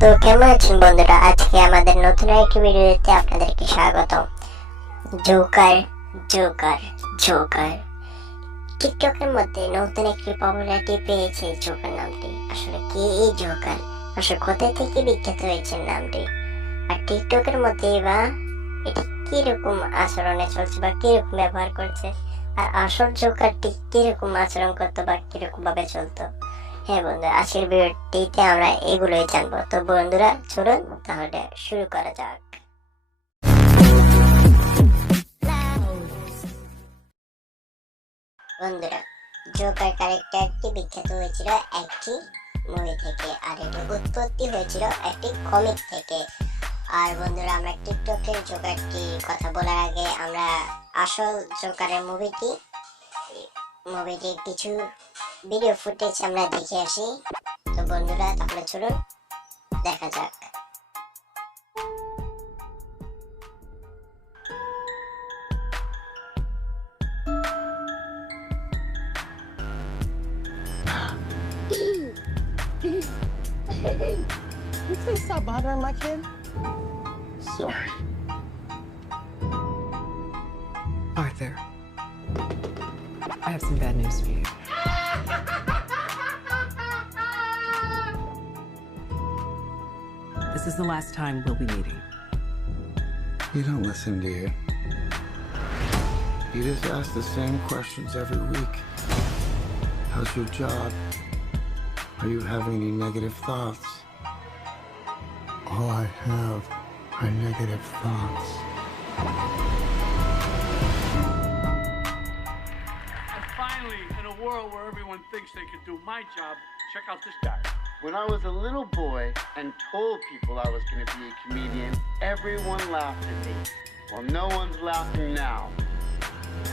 তো কেমন আছেন বন্ধুরা? আজকে আমাদের নতুন একটি ভিডিওতে আপনাদেরকে স্বাগতম। জোকার জোকার জোকার টিকটকের মধ্যে নতুন একটি পপুলারিটি পেয়েছে জোকার নামটি। আসলে কে এই জোকার? আসলে কোথা থেকে বিখ্যাত হয়েছে নামটি? আর টিকটকের মধ্যে বা এটা কিরকম আচরণে চলছে বা কিরকম ব্যবহার করছে, আর আসল জোকারটি কিরকম আচরণ করতো বা কিরকম ভাবে চলতো? হ্যাঁ বন্ধু, আজকের ভিডিওটিতে আমরা এগুলোই জানবো। তো বন্ধুরা চলুন তাহলে শুরু করা যাক। বন্ধুরা, জোকার ক্যারেক্টারটি বিখ্যাত হয়েছিল একটি মুভি থেকে, আর এটি উৎপত্তি হয়েছিল একটি কমিক থেকে। আর বন্ধুরা, আমরা টিকটকের জোকারটির কথা বলার আগে আমরা আসল জোকারের মুভিটির কিছু ভিডিও ফুটেজ আমরা দেখে আসি। তো বন্ধুরা তাহলে চলুন দেখা যাক। You please stop bothering my kid? Sorry. Arthur, I have some bad news for you. This is the last time we'll be meeting. You don't listen, do you? You just ask the same questions every week. How's your job? Are you having any negative thoughts? All I have are negative thoughts. And finally, in a world where everyone thinks they can do my job, check out this guy. When I was a little boy and told people I was going to be a comedian, everyone laughed at me. Well, no one's laughing now.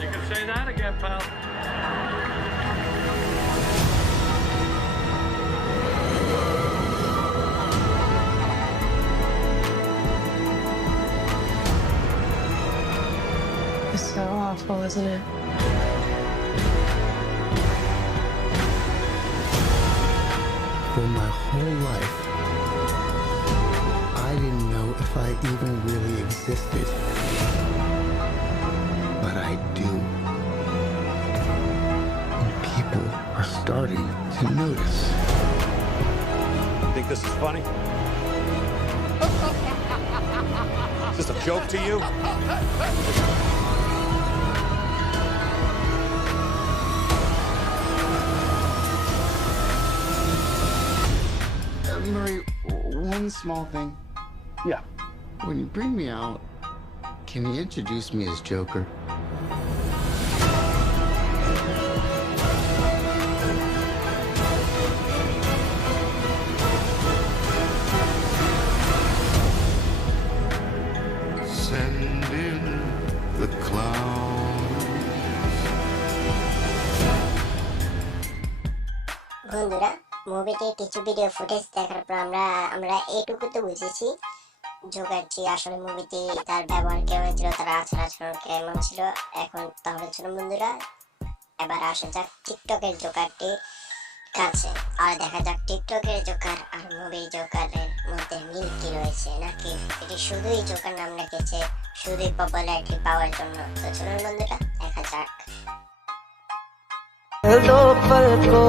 You can say that again, pal. It's so awful, isn't it? For my whole life, I didn't know if I even really existed. But I do. And people are starting to notice. Think this is funny? Is this a joke to you? Murray, one small thing. Yeah. When you bring me out, can you introduce me as Joker? Send in the clown. বন্ধুরা, মুভিটির কিছু video footage দেখার পর আমরা এইটুকু তো বুঝেছি জোকারটি আসলে মুভিতে তার ব্যবহার কেমন ছিল, তার আচরণ কেমন ছিল। এখন তাহলে চলুন বন্ধুরা এবার আসা যাক টিকটকের জোকারটির কাছে, আর দেখা যাক টিকটকের জোকার আর মুভির জোকারের মধ্যে মিল কি রয়েছে, নাকি এটি শুধুই জোকার নাম রেখেছে শুধুই পপুলারিটি পাওয়ার জন্য। তো চলুন বন্ধুরা দেখা যাক। दो पल को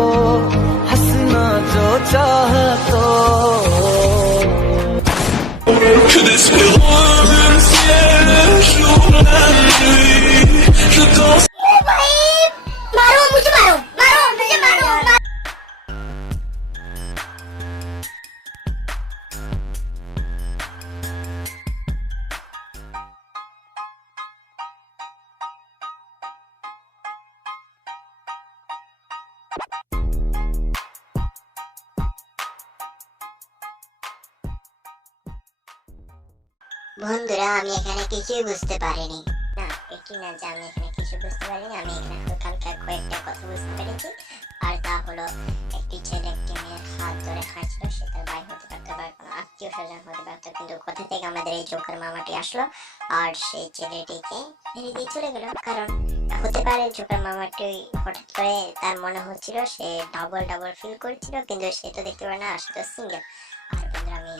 हंसना जो चाहे तो मारो मुझे, मारो मारो मुझे, मारो। বন্ধুরা, আমি এখানে কিছুই বুঝতে পারিনি। না, এটি না যে আমি এখানে কিছু বুঝতে পারিনি, আমি এখানে হালকা কয়েকটা কথা বুঝতে পেরেছি। আর তা হলো, একটি ছেলে একটি মেয়ের হাত ধরে হাঁটছিল, সে তার ভাই হতে পারতো বা কোনো আত্মীয় স্বজন হতে পারতো, কিন্তু কোথা থেকে আমাদের এই জোকার মামাটি আসলো আর সেই ছেলেটিকে মেরে দিয়ে চলে গেল। কারণ হতে পারে জোকার মামাটি হঠাৎ করে তার মনে হচ্ছিল সে ডাবল ফিল করছিল, কিন্তু সে তো দেখতে পারে না, সে তো সিঙ্গেল। আর বন্ধুরা, আমি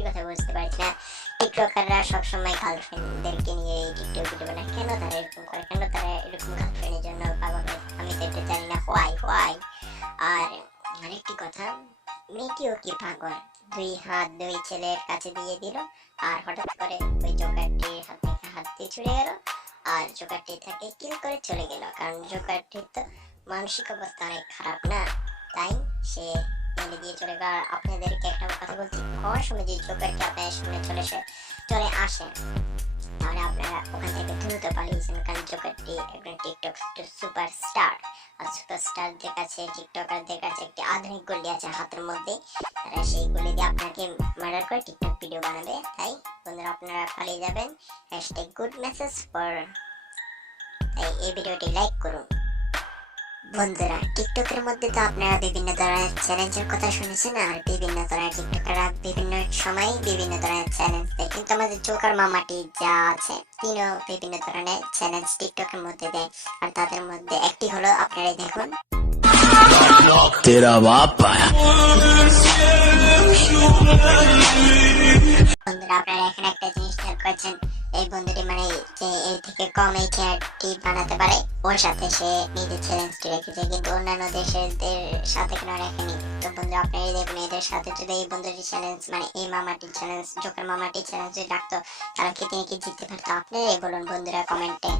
একটি কথা বুঝতে পারছি না, টিকটকাররা সবসময় গার্লফ্রেন্ডদেরকে নিয়ে এই টিকটক ভিডিও বানায়, কেন তারা এরকম করে, কেন তারা এরকম গার্লফ্রেন্ডের জন্য পাগল হয়, আমি তো এটা জানি না হোয়াই। আর আরেকটি কথা, মেয়েটিও কি পাগল, 2 হাত 2 ছেলের কাছে দিয়ে দিল, আর হঠাৎ করে ওই জোকারটির হাত থেকে হাত দিয়ে ছুড়ে গেল, আর জোকারটি তাকে কিল করে চলে গেল, কারণ জোকারটির তো মানসিক অবস্থা অনেক খারাপ না, তাই সে মেরে দিয়ে চলে গেল। আর আপনাদেরকে একটা কথা বলছি, হওয়ার সময় যে জোকারটি আপনার সামনে চলে আসে, তাহলে আপনারা ওখান থেকে দ্রুত পালিয়েছেন, কারণ জোকারটি একজন টিকটক সুপারস্টার, আর সুপারস্টারদের কাছে, টিকটকারদের কাছে একটি আধুনিক গলি আছে হাতের মধ্যে, তারা সেই গলি দিয়ে আপনাকে মার্ডার করে টিকটক ভিডিও বানাবে। তাই বন্ধুরা আপনারা পালিয়ে যাবেন, #good message for। তাই এই ভিডিওটি লাইক করুন। বন্ধুরা টিকটকের মধ্যে তো আপনারা বিভিন্ন ধরনের চ্যালেঞ্জের কথা শুনেছেন, আর বিভিন্ন ধরনের টিকটকাররা বিভিন্ন সময় বিভিন্ন ধরনের চ্যালেঞ্জ দেয়, কিন্তু আমাদের জোকার মামাটি যা আছে তিনিও বিভিন্ন ধরনের চ্যালেঞ্জ টিকটকের মধ্যে দেয়, আর তাদের মধ্যে একটি হলো, আপনারাই দেখুন। तेरा बाप आया। বন্ধুরা আপনারা এখানে একটা জিনিস খেয়াল করছেন, এই বন্ধুটি মানে যে এর থেকে কম এই চেয়ারটি বানাতে পারে, ওর সাথে সে নিজের চ্যালেঞ্জটি রেখেছে, কিন্তু অন্যান্য দেশের সাথে কেন রাখেনি। তো বন্ধুরা আপনারা দেখুন, এদের সাথে যদি এই বন্ধুটির চ্যালেঞ্জ মানে এই মামাটির চ্যালেঞ্জ, জোকার মামাটির চ্যালেঞ্জ রাখতো, তারা কি তিনি কি জিততে পারতো? আপনারাই বলুন বন্ধুরা কমেন্টে।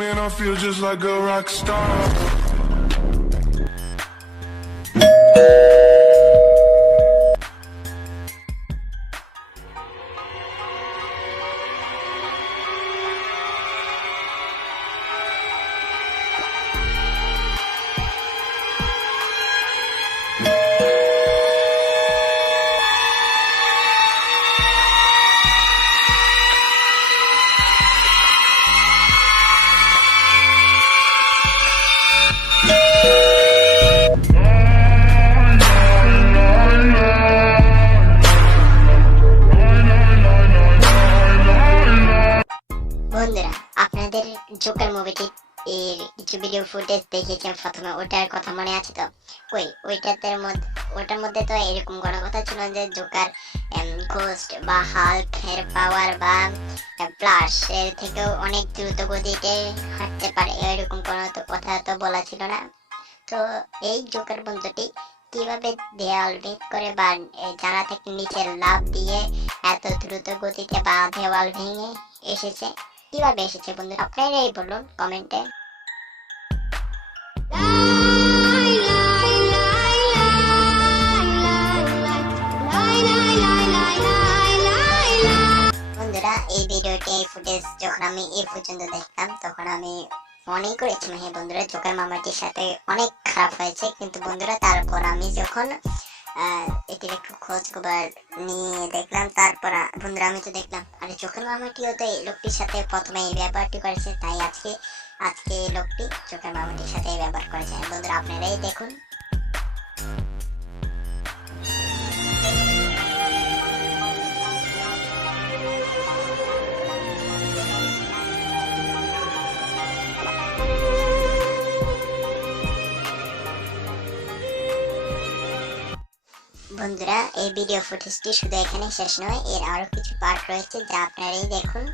Man, I feel just like a rock star. বন্ধুরা আপনাদের জোকার মুভিটি এর কিছু ভিডিও ফুটেজ দেখিয়েছেন প্রথমে, ওটার কথা মনে আছে তো? ওটার মধ্যে তো এরকম কোনো কথা ছিল যে জোকার ঘোস্ট বা হাল্ক এর পাওয়ার বা ফ্ল্যাশ এর থেকেও অনেক দ্রুত গতিতে হাঁটতে পারে, এরকম কোনো তো কথা তো বলা ছিল না। তো এই জোকার বন্ধুটি কিভাবে দেওয়াল ভেদ করে বা জানা থেকে নিচে লাফ দিয়ে এত দ্রুত গতিতে বা দেওয়াল ভেঙে এসেছে, কিভাবে এসেছে বন্ধুরা আপনারাই বলুন কমেন্টে। বন্ধুরা এই ভিডিওটি এই ফুটেজ যখন আমি এই পর্যন্ত দেখতাম, তখন আমি মনেই করেছিলাম হ্যাঁ বন্ধুরা জোকার মামাটির সাথে অনেক খারাপ হয়েছে, কিন্তু বন্ধুরা তারপর আমি যখন এটির একটু খোঁজ খবর নিয়ে দেখলাম, তারপর বন্ধুরা আমি তো দেখলাম আরে জোকার মামাটিও তো এই লোকটির সাথে প্রথমে এই ব্যবহারটি করেছে, তাই আজকে এই লোকটি জোকার মামাটির সাথে এই ব্যবহার করেছে। বন্ধুরা আপনারাই দেখুন। বন্ধুরা এই ভিডিও ফুটেজটি শুধু এখানে শেষ নয়, এর আরো কিছু পার্ট রয়েছে যা আপনারাই দেখুন।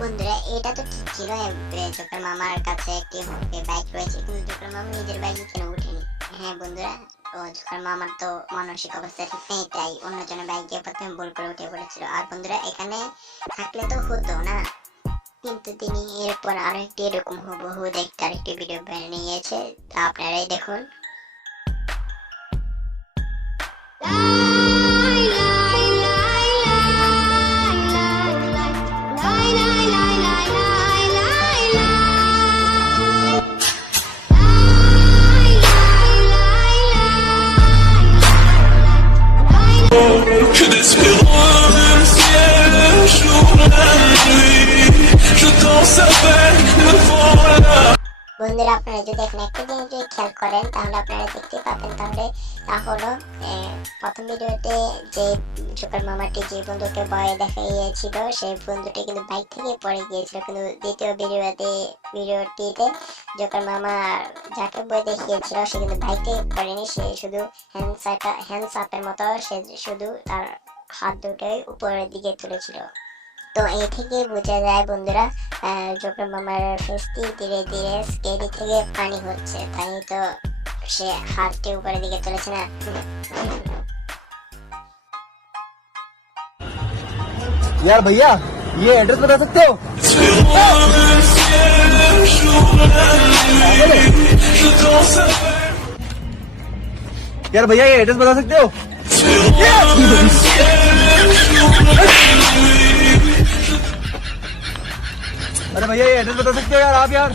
বন্ধুরা এটা তো ঠিক ছিল, জোকার মামার কাছে একটি বাইক রয়েছে, কিন্তু জোকার মামা নিজের বাইকে কেন উঠেনি? হ্যাঁ বন্ধুরা, জোকার মামার তো মানসিক অবস্থা ঠিক নেই, তাই অন্যজনের বাইকে প্রথমে ভুল করে উঠে পড়েছিল। আর বন্ধুরা এখানে থাকলে তো হতো না, কিন্তু তিনি এরপর আরো একটি এরকম হুবহু দেখতে আরেকটি ভিডিও বানিয়েছে, তা আপনারাই দেখুন। যদি এখানে একটা জিনিস যদি খেয়াল করেন তাহলে আপনারা দেখতে পাবেন, তা হলো প্রথম ভিডিওতে যে জোকার মামাটি যে বন্ধুকে ভয় দেখাইয়েছিল সেই বন্ধুটি কিন্তু বাইক থেকে পড়ে গিয়েছিল, কিন্তু দ্বিতীয় ভিডিওটিতে জোকার মামা যাকে ভয় দেখিয়েছিল সে কিন্তু বাইক থেকে পড়েনি, সে শুধু হ্যান্ডস আপের মতো সে শুধু তার হাত দুটোই উপরের দিকে তুলেছিল। তো এই থেকে বোঝা যায় বন্ধুরা জোকার মামার ফেসটি ধীরে ধীরে স্কেরি থেকে পানি হচ্ছে, তাই তো সে হাতটি উপরের দিকে তুলেছে না। यार भैया ये एड्रेस बता सकते हो? यार भैया ये एड्रेस बता सकते हो? अरे भैया ये एड्रेस बता सकते हो यार आप यार?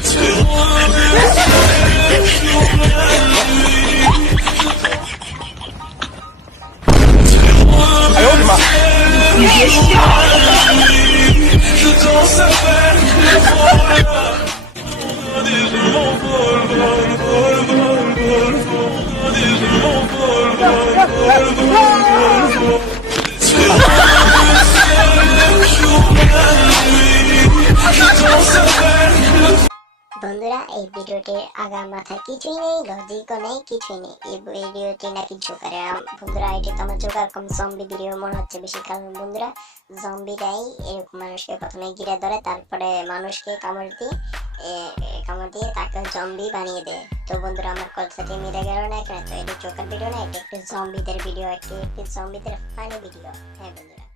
বন্ধুরা এই ভিডিওটির আগার মাথায় কিছুই নেই, লজিকও নেই, কিছুই নেই। এই ভিডিওটি নাকি জোকারের। বন্ধুরা এটি তো আমার জোকার কম জম্বি ভিডিও মনে হচ্ছে বেশি, কারণ বন্ধুরা জম্বিটাই এরকম মানুষকে প্রথমে ঘিরে ধরে, তারপরে মানুষকে কামড় দিয়ে তাকে জম্বি বানিয়ে দেয়। তো বন্ধুরা আমার কথাটি মিলে গেল না এখানে, তো এটি জোকার ভিডিও না, এটি একটি জম্বিদের ভিডিও, একটি জম্বিদের ফানি ভিডিও। হ্যাঁ বন্ধুরা।